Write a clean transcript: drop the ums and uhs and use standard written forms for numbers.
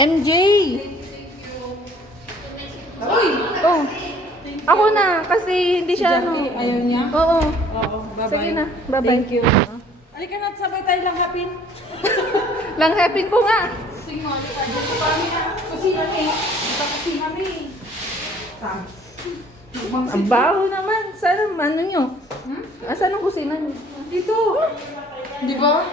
MJ! Uy! Oh. Ako na, kasi hindi siya ano. Ayaw niya? Oo. Oo, bye-bye. Sige na, bye-bye. Thank you. Halika na, sabay tayo lang hapin. Lang happy ko nga. Sige mo, halika. Dito pa kami na. Kusina ni. Dito kusina ni. Ang baho naman. Saan ang ano nyo? Asan ang kusina nyo? Dito. Di ba?